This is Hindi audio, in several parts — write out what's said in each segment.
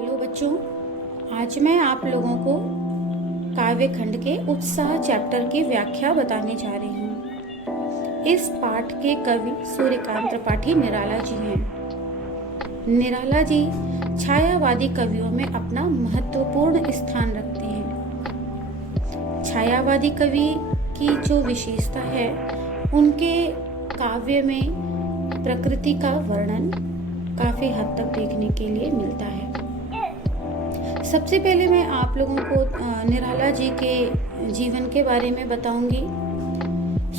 हेलो बच्चों, आज मैं आप लोगों को काव्य खंड के उत्साह चैप्टर की व्याख्या बताने जा रही हूँ। इस पाठ के कवि सूर्यकांत त्रिपाठी निराला जी हैं। निराला जी छायावादी कवियों में अपना महत्वपूर्ण स्थान रखते हैं। छायावादी कवि की जो विशेषता है, उनके काव्य में प्रकृति का वर्णन काफी हद तक देखने के लिए मिलता है। सबसे पहले मैं आप लोगों को निराला जी के जीवन के बारे में बताऊंगी।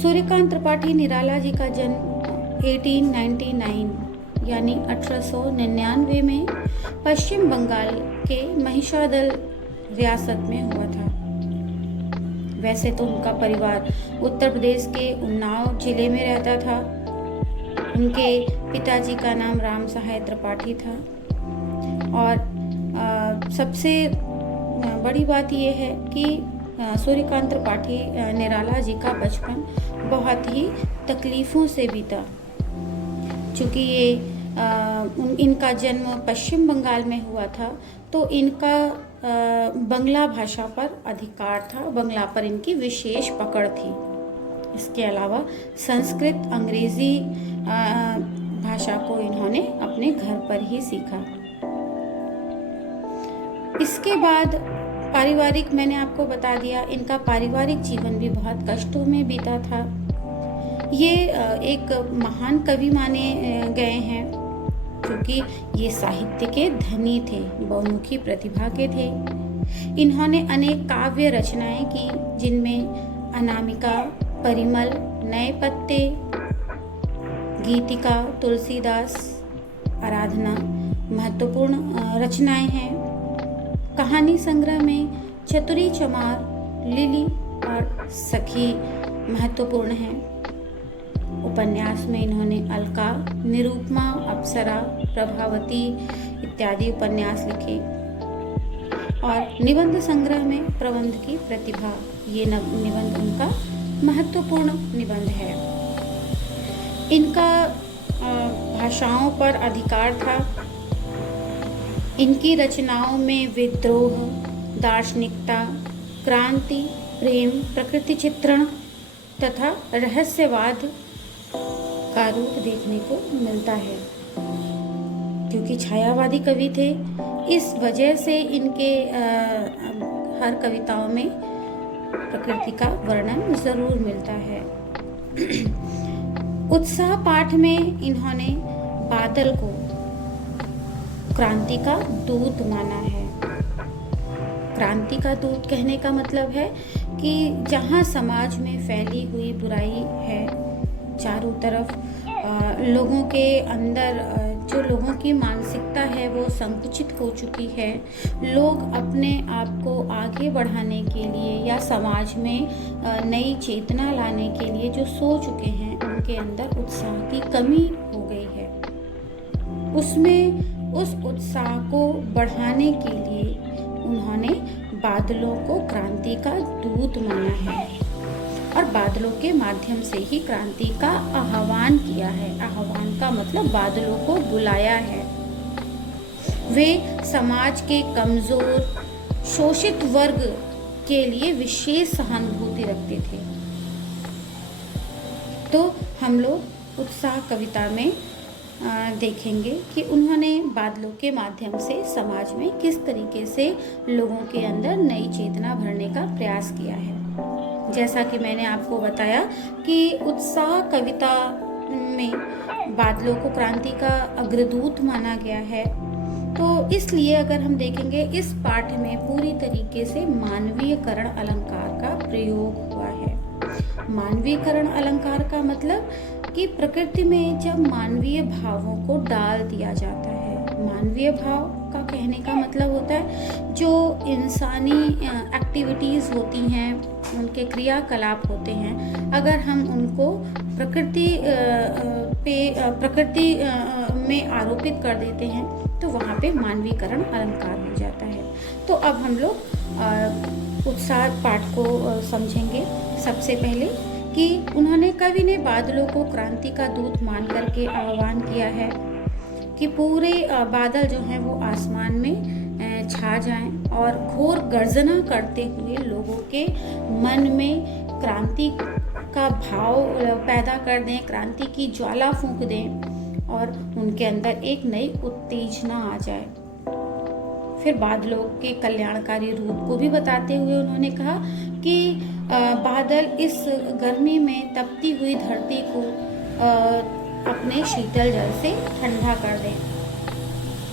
सूर्यकांत त्रिपाठी निराला जी का जन्म 1899 यानी 1899 में पश्चिम बंगाल के महिषादल रियासत में हुआ था। वैसे तो उनका परिवार उत्तर प्रदेश के उन्नाव जिले में रहता था। उनके पिताजी का नाम राम सहाय त्रिपाठी था और सबसे बड़ी बात यह है कि सूर्यकांत त्रिपाठी निराला जी का बचपन बहुत ही तकलीफ़ों से बीता। चूँकि ये इनका जन्म पश्चिम बंगाल में हुआ था, तो इनका बंगला भाषा पर अधिकार था, बंगला पर इनकी विशेष पकड़ थी। इसके अलावा संस्कृत, अंग्रेज़ी भाषा को इन्होंने अपने घर पर ही सीखा। इसके बाद पारिवारिक, मैंने आपको बता दिया, इनका पारिवारिक जीवन भी बहुत कष्टों में बीता था। ये एक महान कवि माने गए हैं, क्योंकि ये साहित्य के धनी थे, बहुमुखी प्रतिभा के थे। इन्होंने अनेक काव्य रचनाएं की, जिनमें अनामिका, परिमल, नए पत्ते, गीतिका, तुलसीदास, आराधना महत्वपूर्ण रचनाएं हैं। कहानी संग्रह में चतुरी चमार, लिली और सखी महत्वपूर्ण हैं। उपन्यास में इन्होंने अलका, निरूपमा, अप्सरा, प्रभावती इत्यादि उपन्यास लिखे। और निबंध संग्रह में प्रबंध की प्रतिभा, ये निबंध उनका महत्वपूर्ण निबंध है। इनका भाषाओं पर अधिकार था। इनकी रचनाओं में विद्रोह, दार्शनिकता, क्रांति, प्रेम, प्रकृति चित्रण तथा रहस्यवाद का रूप देखने को मिलता है। क्योंकि छायावादी कवि थे, इस वजह से इनके हर कविताओं में प्रकृति का वर्णन जरूर मिलता है। उत्साह पाठ में इन्होंने बादल को क्रांति का दूत माना है। क्रांति का दूत कहने का मतलब है कि जहाँ समाज में फैली हुई बुराई है, चारों तरफ लोगों के अंदर जो लोगों की मानसिकता है वो संकुचित हो चुकी है। लोग अपने आप को आगे बढ़ाने के लिए या समाज में नई चेतना लाने के लिए जो सो चुके हैं, उनके अंदर उत्साह की कमी हो गई है। उस उत्साह को बढ़ाने के लिए उन्होंने बादलों को क्रांति का दूत माना है और बादलों के माध्यम से ही क्रांति का आह्वान किया है। आह्वान का मतलब बादलों को बुलाया है। वे समाज के कमजोर, शोषित वर्ग के लिए विशेष सहानुभूति रखते थे। तो हम लोग उत्साह कविता में देखेंगे कि उन्होंने बादलों के माध्यम से समाज में किस तरीके से लोगों के अंदर नई चेतना भरने का प्रयास किया है। जैसा कि मैंने आपको बताया कि उत्साह कविता में बादलों को क्रांति का अग्रदूत माना गया है, तो इसलिए अगर हम देखेंगे इस पाठ में पूरी तरीके से मानवीयकरण अलंकार का प्रयोग हुआ है। मानवीयकरण अलंकार का मतलब कि प्रकृति में जब मानवीय भावों को डाल दिया जाता है। मानवीय भाव का कहने का मतलब होता है जो इंसानी एक्टिविटीज़ होती हैं, उनके क्रियाकलाप होते हैं, अगर हम उनको प्रकृति में आरोपित कर देते हैं तो वहाँ पे मानवीकरण अलंकार हो जाता है। तो अब हम लोग उत्साह पाठ को समझेंगे। सबसे पहले कि कवि ने बादलों को क्रांति का दूत मान करके आह्वान किया है कि पूरे बादल जो हैं वो आसमान में छा जाएं और घोर गर्जना करते हुए लोगों के मन में क्रांति का भाव पैदा कर दें, क्रांति की ज्वाला फूंक दें और उनके अंदर एक नई उत्तेजना आ जाए। फिर बादलों के कल्याणकारी रूप को भी बताते हुए उन्होंने कहा कि बादल इस गर्मी में तपती हुई धरती को अपने शीतल जल से ठंडा कर दें,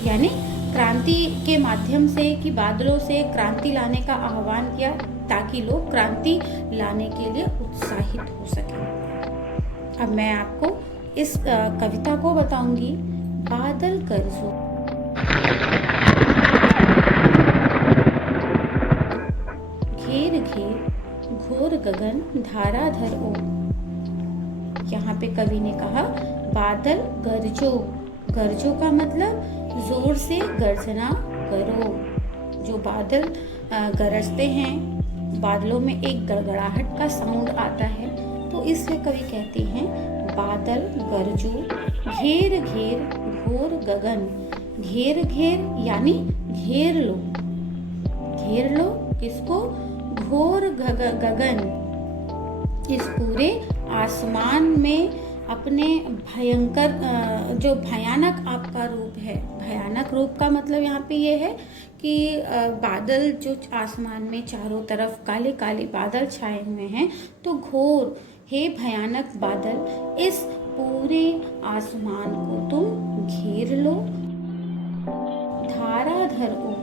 यानी क्रांति के माध्यम से कि बादलों से क्रांति लाने का आह्वान किया ताकि लोग क्रांति लाने के लिए उत्साहित हो सकें। अब मैं आपको इस कविता को बताऊंगी, बादल गरजो। घेर घेर घोर गगन धाराधर ओ। यहाँ पे कवि ने कहा बादल गरजो। गरजो का मतलब जोर से गर्जना करो। जो बादल गरजते हैं, बादलों में एक गड़गड़ाहट का साउंड आता है, तो इसलिए कवि कहते हैं बादल गरजो। घेर घेर घोर गगन। घेर घेर यानी घेर लो। घेर लो किसको? घोर गगन, इस पूरे आसमान में अपने भयंकर जो भयानक आपका रूप है। भयानक रूप का मतलब यहाँ पे ये है कि बादल जो आसमान में चारों तरफ काले काले बादल छाए हुए हैं, तो घोर हे भयानक बादल, इस पूरे आसमान को तुम घेर लो। धाराधर ओ।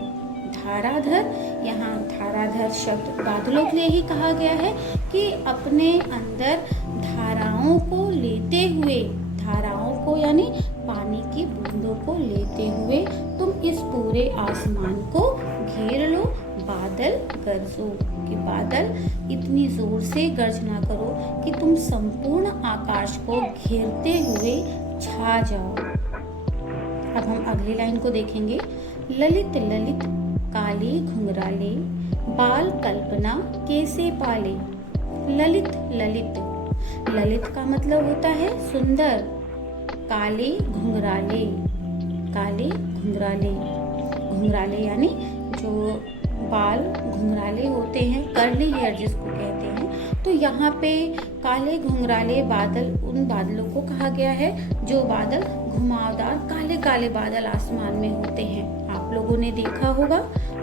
धाराधर, यहाँ धाराधर शब्द बादलों के लिए ही कहा गया है कि अपने अंदर धाराओं को लेते हुए, धाराओं को यानी पानी की बूंदों को लेते हुए तुम इस पूरे आसमान को घेर लो। बादल गरजो, कि बादल इतनी जोर से गर्जना करो कि तुम संपूर्ण आकाश को घेरते हुए छा जाओ। अब हम अगली लाइन को देखेंगे। ललित ललित काले घुंघराले, बाल कल्पना कैसे पाले। ललित ललित, ललित का मतलब होता है सुंदर। काले घुंघराले, काले घुंघराले, घुंघराले यानी जो बाल घुंघराले होते हैं, कर्ली हेयर जिसको कहते हैं। तो यहाँ पे काले घुंघराले बादल उन बादलों को कहा गया है जो बादल घुमावदार काले काले बादल आसमान में होते हैं। आप लोगों ने देखा होगा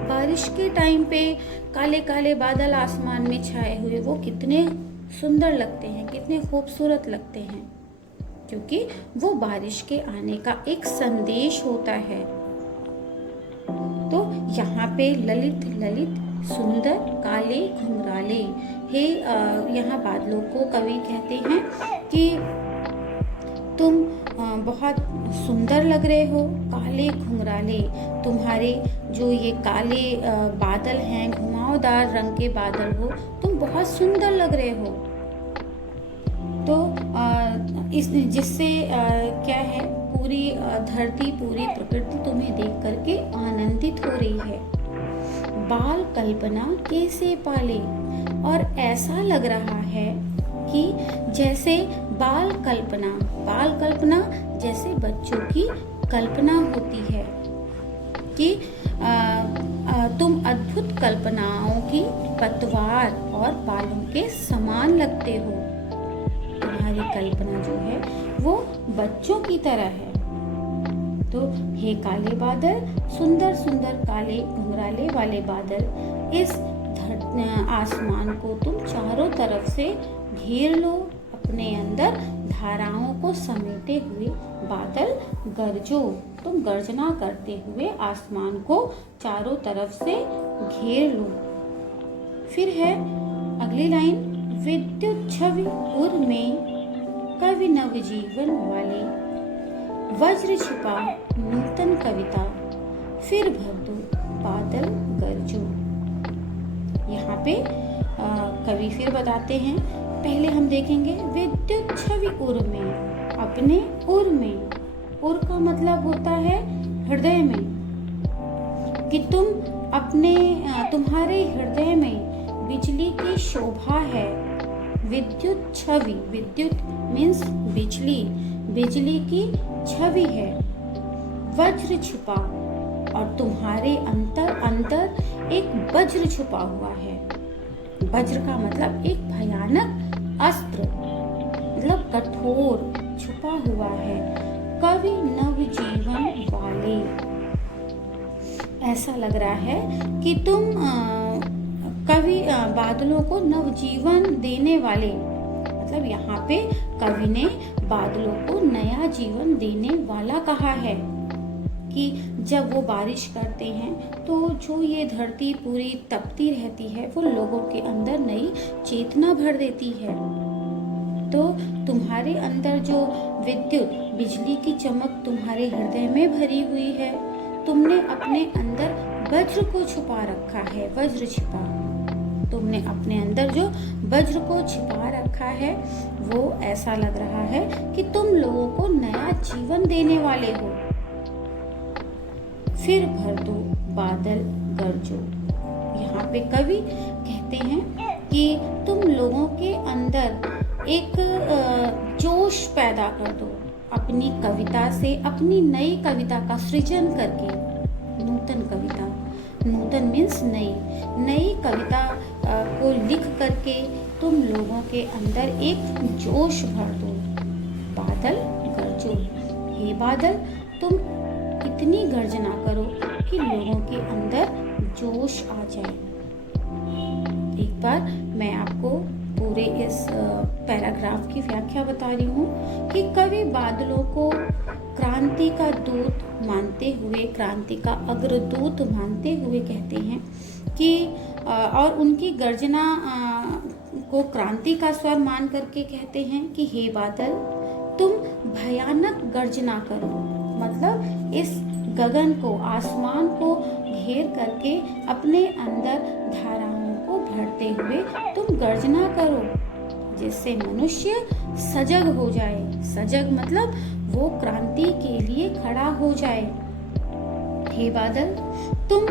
बारिश के टाइम पे काले काले बादल आसमान में छाए हुए वो कितने सुंदर लगते हैं, कितने खूबसूरत लगते हैं, क्योंकि वो बारिश के आने का एक संदेश होता है। तो यहाँ पे ललित ललित सुंदर काले घुंघराले, हे यहाँ बादलों को कवि कहते हैं कि तुम बहुत सुंदर लग रहे हो। काले घुंघराले, तुम्हारे जो ये काले बादल हैं, घुमावदार रंग के बादल हो, तुम बहुत सुंदर लग रहे हो। तो इस जिससे क्या है, पूरी धरती, पूरी प्रकृति तुम्हें देख करके आनंदित हो रही है। बाल कल्पना कैसे पाले, और ऐसा लग रहा है कि जैसे बाल कल्पना, बाल कल्पना जैसे बच्चों की कल्पना होती है कि तुम अद्भुत कल्पनाओं की पतवार और बालों के समान लगते हो। तुम्हारी कल्पना जो है वो बच्चों की तरह है। तो हे काले बादल, सुंदर सुंदर काले घुंघराले वाले बादल, इस आसमान को तुम चारों तरफ से घेर लो। अपने अंदर धाराओं को समेटे हुए बादल गरजो, तुम गर्जना करते हुए आसमान को चारों तरफ से घेर लो। फिर है अगली लाइन। विद्युत छवि उर में कवि नव जीवन वाले, वज्र छिपा नूतन कविता, फिर भर दो बादल गरजो। यहाँ पे कवि फिर बताते हैं। पहले हम देखेंगे विद्युत छवि उर में, अपने उर में। उर का मतलब होता है हृदय में, कि तुम अपने तुम्हारे हृदय में बिजली की शोभा है। विद्युत छवि, विद्युत मीन्स बिजली, बिजली की छवि है। वज्र छिपा, और तुम्हारे अंदर एक वज्र छुपा हुआ है। वज्र का मतलब एक भयानक अस्त्र, मतलब कठोर छुपा हुआ है। कवि नवजीवन वाले, ऐसा लग रहा है कि तुम कवि बादलों को नवजीवन देने वाले, मतलब यहाँ पे कवि ने बादलों को नया जीवन देने वाला कहा है कि जब वो बारिश करते हैं तो जो ये धरती पूरी तपती रहती है वो लोगों के अंदर नई चेतना भर देती है। तो तुम्हारे अंदर जो विद्युत बिजली की चमक तुम्हारे हृदय में भरी हुई है, तुमने अपने अंदर वज्र को छुपा रखा है। वज्र छिपा, तुमने अपने अंदर जो वज्र को छिपा रखा है वो ऐसा लग रहा है कि तुम लोगों को नया जीवन देने वाले हो। फिर भर दो बादल गरजो। यहाँ पे कवि कहते हैं कि तुम लोगों के अंदर एक जोश पैदा कर दो अपनी कविता से, अपनी नई कविता का सृजन करके। नूतन कविता, नूतन मीन्स नई कविता को लिख करके तुम लोगों के अंदर एक जोश भर दो। बादल गरजो, हे बादल तुम इतनी गर्जना करो कि लोगों के अंदर जोश आ जाए। एक बार मैं आपको पूरे इस पैराग्राफ की व्याख्या बता रही हूँ कि कवि बादलों को क्रांति का दूत मानते हुए, क्रांति का अग्रदूत मानते हुए कहते हैं कि और उनकी गर्जना को क्रांति का स्वर मान करके कहते हैं कि हे बादल तुम भयानक गर्जना करो। मतलब इस गगन को, आसमान को घेर करके अपने अंदर धाराओं को भरते हुए तुम गर्जना करो, जिससे मनुष्य सजग हो जाए। सजग मतलब वो क्रांति के लिए खड़ा हो जाए। हे बादल तुम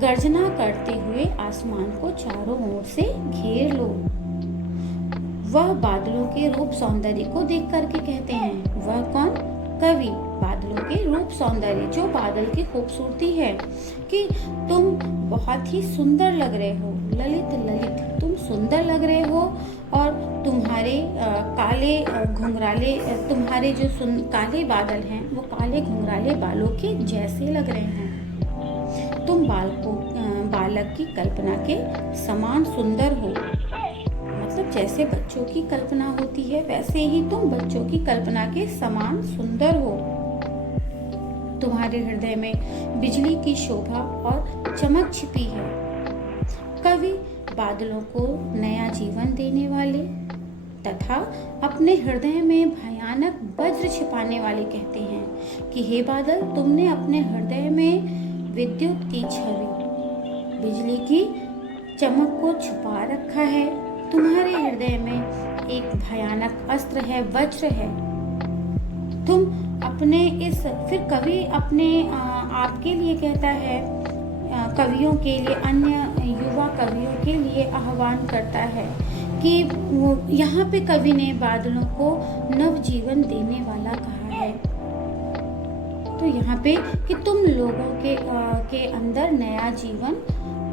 गर्जना करते हुए आसमान को चारों ओर से घेर लो। वह बादलों के रूप सौंदर्य को देख करके कहते हैं, वह कौन? कवि बादलों के रूप सौंदर्य, जो बादल की खूबसूरती है कि तुम बहुत ही सुंदर लग रहे हो, ललित तुम सुंदर लग रहे हो और तुम्हारे काले घुंघराले, तुम्हारे जो काले बादल हैं वो काले घुंघराले बालों के जैसे लग रहे हैं। तुम बालक की कल्पना के समान सुंदर हो, मतलब जैसे बच्चों की कल्पना होती है वैसे ही तुम बच्चों की कल्पना के समान सुंदर हो। तुम्हारे हृदय में बिजली की शोभा और चमक छिपी है। कवि बादलों को नया जीवन देने वाले तथा अपने हृदय में भयानक वज्र छिपाने वाले कहते हैं कि हे बादल तुमने अपने हृदय में विद्युत की छवि, बिजली की चमक को छुपा रखा है। तुम्हारे हृदय में एक भयानक अस्त्र है, वज्र है। तुम अपने इस, फिर कवि अपने आपके लिए कहता है, कवियों के लिए, अन्य युवा कवियों के लिए आह्वान करता है कि यहाँ पे कवि ने बादलों को नवजीवन देने वाला कहा है। तो यहाँ पे कि तुम लोगों के अंदर नया जीवन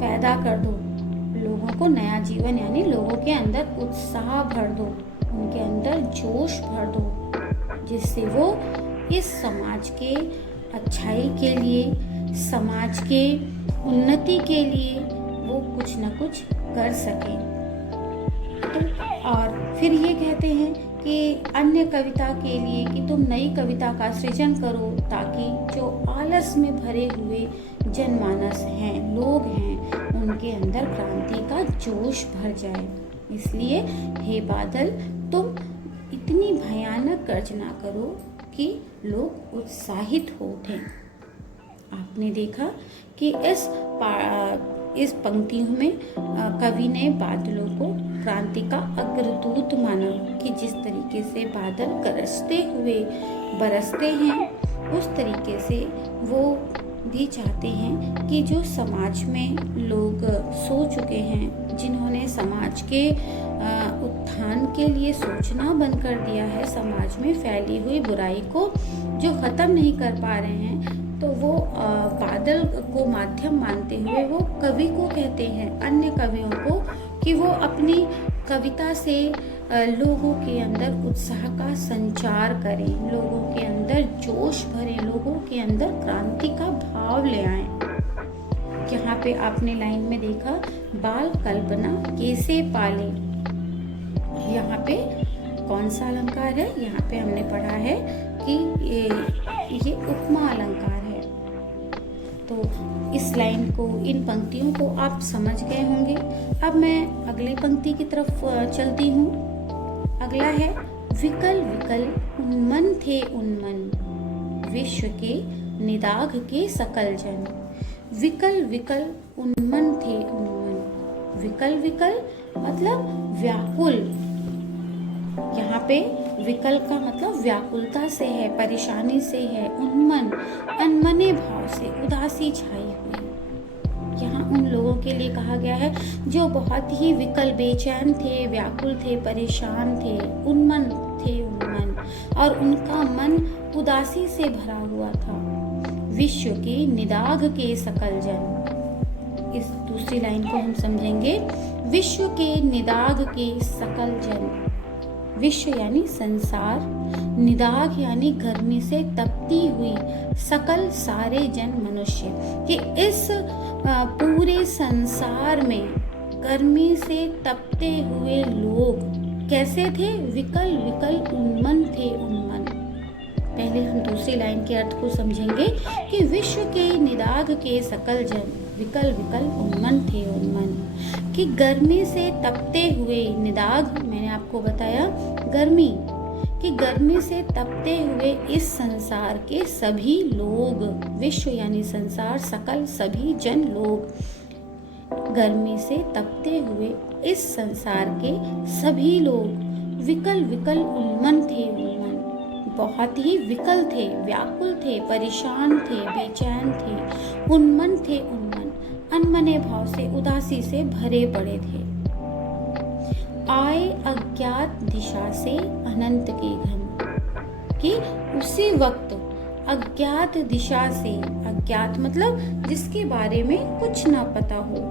पैदा कर दो, लोगों को नया जीवन यानी लोगों के अंदर उत्साह भर दो, उनके अंदर जोश भर दो, जिससे वो इस समाज के अच्छाई के लिए, समाज के उन्नति के लिए वो कुछ न कुछ कर सके। तो और फिर ये कहते हैं कि अन्य कविता के लिए कि तुम नई कविता का सृजन करो, ताकि जो आलस में भरे हुए जनमानस हैं, लोग हैं, उनके अंदर क्रांति का जोश भर जाए। इसलिए हे बादल तुम इतनी भयानक गर्जना करो कि लोग उत्साहित हो उठें। आपने देखा कि इस पंक्तियों में कवि ने बादलों को क्रांति का अग्रदूत माना कि जिस तरीके से बादल गरजते हुए बरसते हैं, उस तरीके से वो भी चाहते हैं कि जो समाज में लोग सो चुके हैं, जिन्होंने समाज के उत्थान के लिए सोचना बंद कर दिया है, समाज में फैली हुई बुराई को जो ख़त्म नहीं कर पा रहे हैं, तो वो बादल को माध्यम मानते हुए वो कवि को कहते हैं, अन्य कवियों को, कि वो अपनी कविता से लोगों के अंदर उत्साह का संचार करें, लोगों के अंदर जोश भरें, लोगों के अंदर क्रांति का भाव ले आएं। यहाँ पे आपने लाइन में देखा, बाल कल्पना कैसे पाले। यहाँ पे कौन सा अलंकार है? यहाँ पे हमने पढ़ा है कि ये उपमा अलंकार है। तो इस लाइन को, इन पंक्तियों को आप समझ गए होंगे। अब मैं अगली पंक्ति की तरफ चलती हूँ। अगला है, विकल विकल उन्मन थे उन्मन, विश्व के निदाघ के सकल जन। विकल विकल उन्मन थे उन्मन। विकल विकल मतलब व्याकुल। यहाँ पे विकल का मतलब व्याकुलता से है, परेशानी से है। उन्मन अनमने भाव से, उदासी छाई हुई। यहाँ उन लोगों के लिए कहा गया है जो बहुत ही विकल, बेचैन थे, व्याकुल थे, परेशान थे, उन्मन थे उन्मन, और उनका मन उदासी से भरा हुआ था। विश्व के निदाघ के सकल जन। इस दूसरी लाइन को हम समझेंगे, विश्व के निदाघ के सकल जन। विश्व यानी संसार, निदाघ यानी गर्मी से तपती हुई, सकल सारे जन मनुष्य, कि इस पूरे संसार में गर्मी से तपते हुए लोग कैसे थे? विकल विकल उन्मन थे उन्मन। पहले हम दूसरी लाइन के अर्थ को समझेंगे कि विश्व के निदाघ के सकल जन विकल विकल उन्मन थे उन्मन, कि गर्मी से तपते हुए, निदाघ मैंने आपको बताया गर्मी, कि गर्मी से तपते हुए इस संसार के सभी लोग, विश्व यानी संसार, सकल सभी जन लोग, गर्मी से तपते हुए इस संसार के सभी लोग विकल विकल उन्मन थे उन्मन, बहुत ही विकल थे, व्याकुल थे, परेशान थे, बेचैन थे, उन्मन थे उन्मन, अनमने भाव से, उदासी से भरे पड़े थे। आए अज्ञात दिशा से अनंत के घन, कि उसी वक्त अज्ञात दिशा से, अज्ञात मतलब जिसके बारे में कुछ ना पता हो,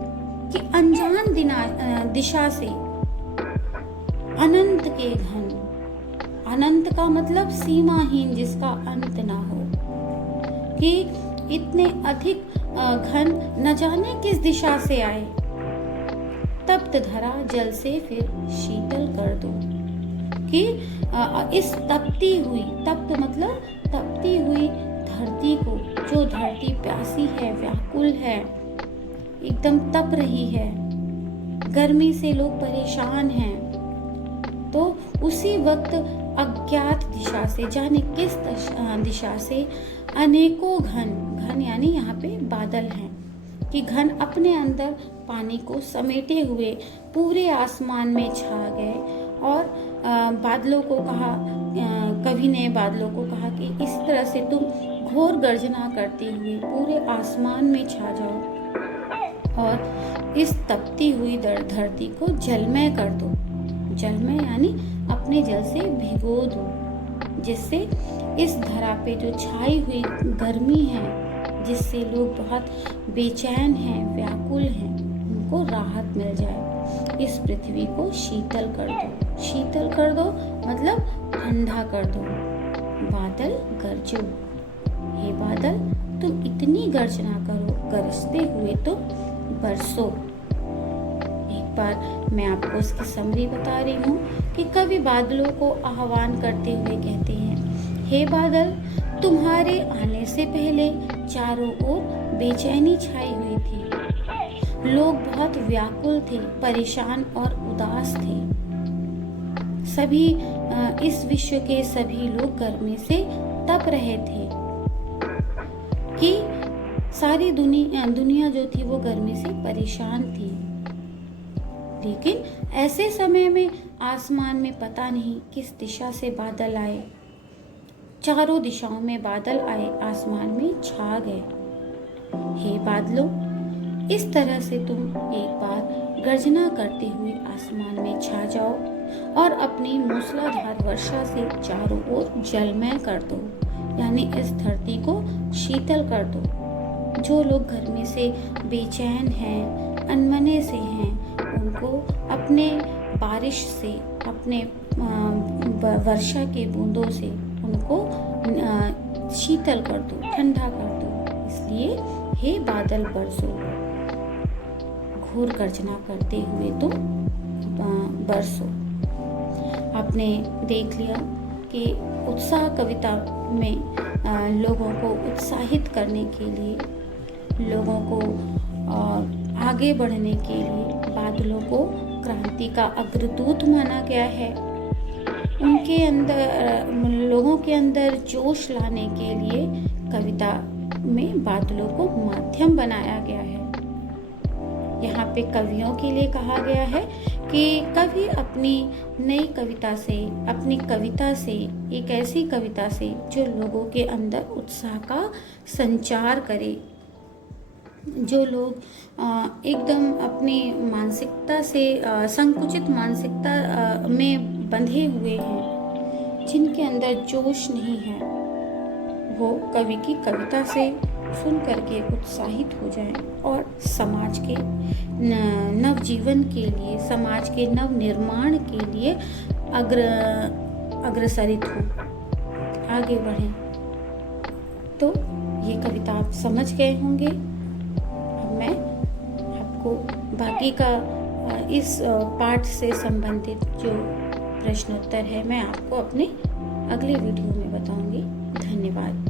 कि अनजान दिशा से, अनंत के घन। अनंत का मतलब सीमाहीन, जिसका अंत ना हो, कि इतने अधिक घन न जाने किस दिशा से आए। तप्त धरा जल से फिर शीतल कर दो, कि इस तपती हुई, तप्त मतलब तपती हुई धरती को, जो धरती प्यासी है, व्याकुल है, एकदम तप रही है, गर्मी से लोग परेशान हैं, तो उसी वक्त अज्ञात दिशा से, जाने किस दिशा से, अनेकों घन, घन यानी यहाँ पे बादल हैं, कि घन अपने अंदर पानी को समेटे हुए पूरे आसमान में छा गए। और बादलों को कहा, कवि ने बादलों को कहा कि इस तरह से तुम घोर गर्जना करते हुए पूरे आसमान में छा जाओ और इस तपती हुई धरती को जलमय कर दो। जलमय यानी अपने जल से भिगो दो, जिससे इस धरा पे जो छाई हुई गर्मी है, जिससे लोग बहुत बेचैन हैं, व्याकुल हैं, उनको राहत मिल जाए। इस पृथ्वी को शीतल कर दो। शीतल कर दो मतलब ठंडा कर दो। बादल गरजो, हे बादल तुम इतनी गर्जना करो, गरजते हुए तुम बरसो। एक बार मैं आपको इसकी समरी बता रही हूँ कि कवि बादलों को आह्वान करते हुए कहते हैं, हे बादल तुम्हारे आने से पहले चारों ओर बेचैनी छाई हुई थी, लोग बहुत व्याकुल थे, परेशान और उदास थे। सभी इस विश्व के सभी लोग गर्मी से तप रहे थे, कि सारी दुनिया जो थी वो गर्मी से परेशान थी। लेकिन ऐसे समय में आसमान में पता नहीं किस दिशा से बादल आए, चारों दिशाओं में बादल आए, आसमान में छा गए। हे बादलों, इस तरह से तुम एक बार गर्जना करते हुए आसमान में छा जाओ और अपनी मूसलाधार वर्षा से चारों ओर जलमय कर दो, यानी इस धरती को शीतल कर दो। जो लोग घर में से बेचैन हैं, अनमने से हैं, उनको अपने बारिश से, अपने वर्षा के बूंदों से उनको शीतल कर दो, ठंडा कर दो। इसलिए हे बादल बरसो, घोर गर्जना करते हुए तुम बरसो। आपने देख लिया कि उत्साह कविता में लोगों को उत्साहित करने के लिए, लोगों को आगे बढ़ने के लिए बादलों को क्रांति का अग्रदूत माना गया है। उनके अंदर, लोगों के अंदर जोश लाने के लिए कविता में बादलों को माध्यम बनाया गया है। यहाँ पे कवियों के लिए कहा गया है कि कवि अपनी नई कविता से, अपनी कविता से, एक ऐसी कविता से जो लोगों के अंदर उत्साह का संचार करे, जो लोग एकदम अपनी मानसिकता से, संकुचित मानसिकता में बंधे हुए हैं, जिनके अंदर जोश नहीं है, वो कवि की कविता से सुन करके उत्साहित हो जाएं और समाज के नव जीवन के लिए, समाज के नव निर्माण के लिए अग्रसरित हों, आगे बढ़ें। तो ये कविता आप समझ गए होंगे। अब मैं आपको बाकी का इस पाठ से संबंधित जो प्रश्नोत्तर है, मैं आपको अपने अगले वीडियो में बताऊंगी। धन्यवाद।